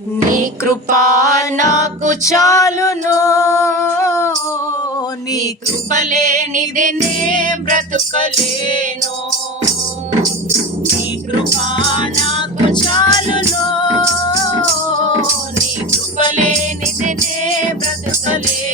నీ కృపా నాకు చాలును. నీ కృపలేనిది నే బ్రతుకలేను. నీ కృపా నాకు చాలును. నీ కృపలేనిది నే బ్రతుకలేను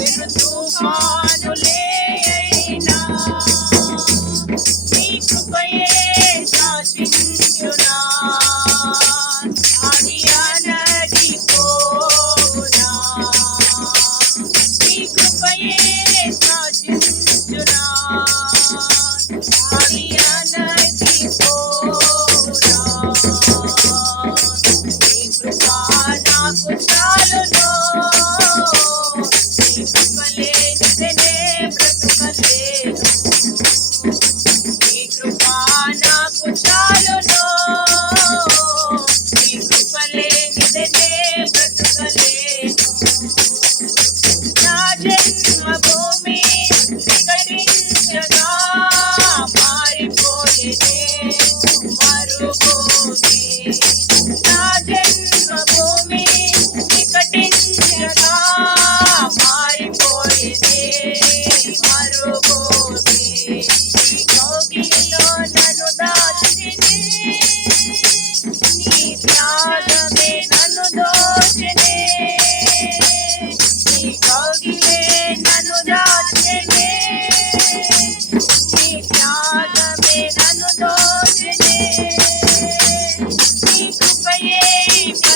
కృపా నాకు చాలును బ్రతుకలేనిదనే బ్రతుకలేను నీ కృపా నాకు చాలును నీ కృపలేనిదనే బ్రతుకలేను నా జన్మ భూమి వికటించగా మారిపోయేనే మరుభూమి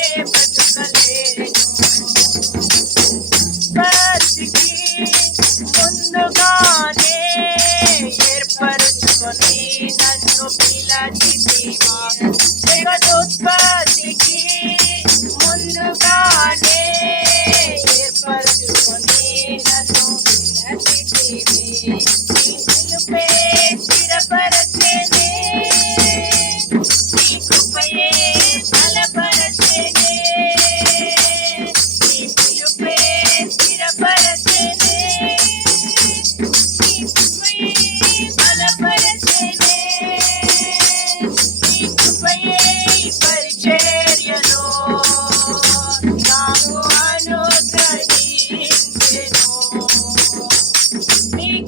बदले